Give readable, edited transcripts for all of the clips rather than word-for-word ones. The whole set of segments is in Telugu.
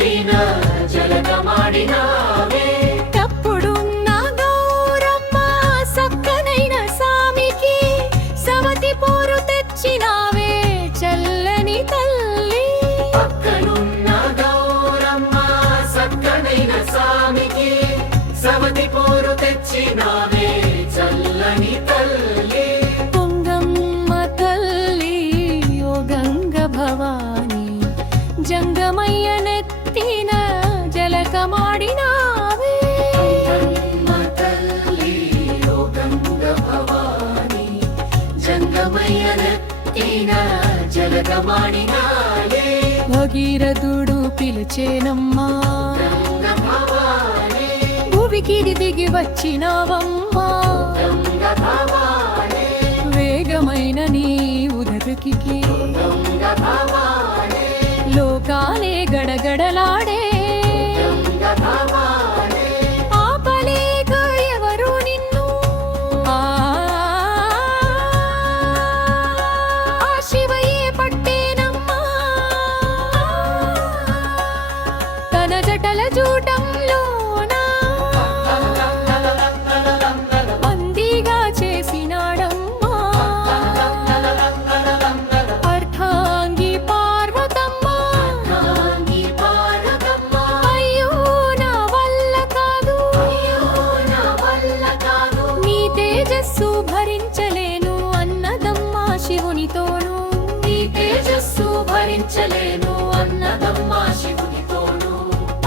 నెత్తిన జలక మాడినావే తప్పుడున్న గౌరమ్మ సక్కనైన సామికి సవతి పోరు తెచ్చినావే చల్లని తల్లి పక్కనున్న గౌరమ్మ సక్కనైన సామికి సవతి పోరు తెచ్చినావే చల్లని తల్లి గంగమ్మ తల్లి ఓ గంగ భవాని జంగమయ్య నెత్తిన జలక మాడినావే గంగమ్మ తల్లి ఓ గంగ భవాని జంగమయ్య నెత్తిన జలక మాడినావే భగీరథుడు పిలిచేనమ్మా గంగ భవాని భూమికి దిగి వచ్చినవమ్మా గంగ భవాని వేగమైన నీ ఉదరికి గంగ భవాని లోకాలే గడగడలాడే గంగ భవాని ఆపలేక ఎవరు నిన్ను ఆ శివయే పట్టేనమ్మా తన జటల జూటంలోనా బందీగా చేసినాడమ్మా అర్ధాంగి పార్వతమ్మ రాణి పార్వతమ్మ అయ్యో నా వల్ల కాదు అయ్యో నా వల్ల కాదు నీ తేజస్సు భరించలేను అన్నదమ్మా శివునితోను నీ తేజస్సు భరించలేను అన్నదమ్మా శివునితోను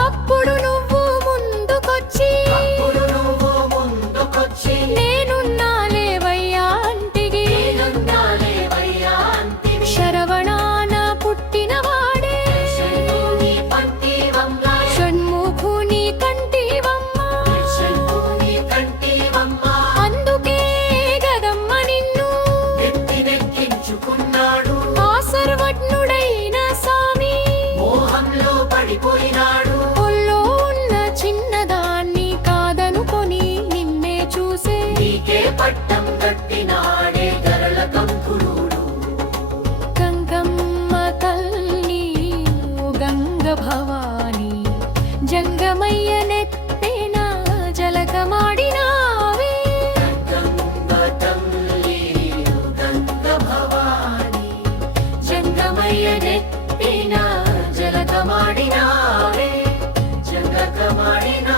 అప్పుడు నువ్వు ముందుకొచ్చి అప్పుడు నువ్వు ముందుకొచ్చి నేనున్నాలేవయ్యా అంటిగి నేనున్నాలేవయ్యా అంటివి శరవణాన పుట్టినవాడే శంభుని పంటివమ్మ షణ్ముఖుని కంటివమ్మ శంభుని కంటివమ్మ అందుకే గదమ్మ నిన్ను నెత్తినెక్కించుకున్నాడు ఆ సర్వజ్ఞుడైన సామి మోహంలో పడిపోయినాడు ఒళ్ళో ఉన్న చిన్నదాన్ని కాదనుకొని నిన్నే చూసే నీకే పట్టం కట్టినాడే గరళ కంకుడు గంగమ్మ తల్లి ఓ గంగ భవాని జంగమయ్య నెత్తిన జలక మాడినావే గంగ తల్లి గంగ భవాని జంగమయ్య నెత్తిన జలక మాడినావే జలక మాడినా